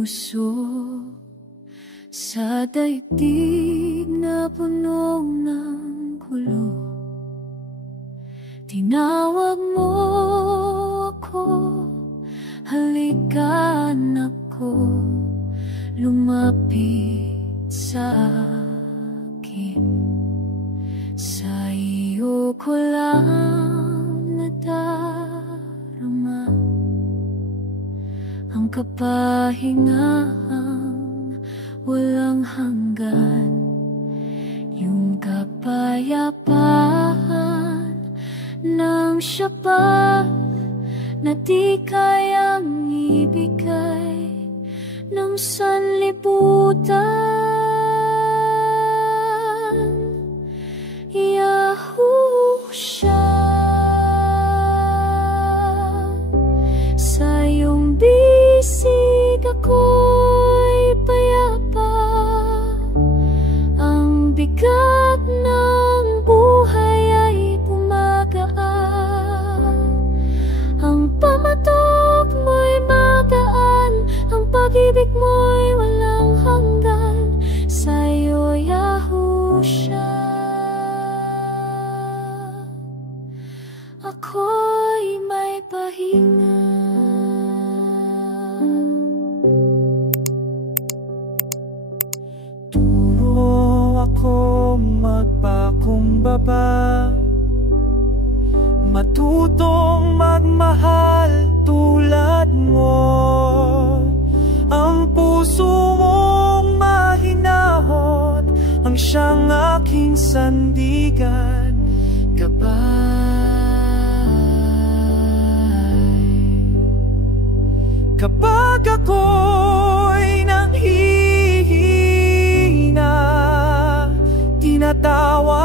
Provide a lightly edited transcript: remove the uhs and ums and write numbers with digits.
puso sa daigdig na puno ng gulo. Tinawag mo ako, halika anak ko, lumapit sa akin. Sa iyo ko lang nadarama ang kapahingahan walang hanggan, yung kapayapaan ng siyapa na di kayang ibigay ng sanlibutan. Yahusha, sa iyong bisig ako'y payapa, ang bigat ng buhay ay bumagaan, ang pamatok mo'y magaan, ang pag-ibig mo'y walang hanggan. Sa iyo, Yahusha, ako'y may pahinga. Turo ako magpakumbaba, matutong magmahal tulad mo. Ang puso mong mahinahon, ang siyang aking sandigan, gabay. Kapag ako'y nanghihina, tinatawa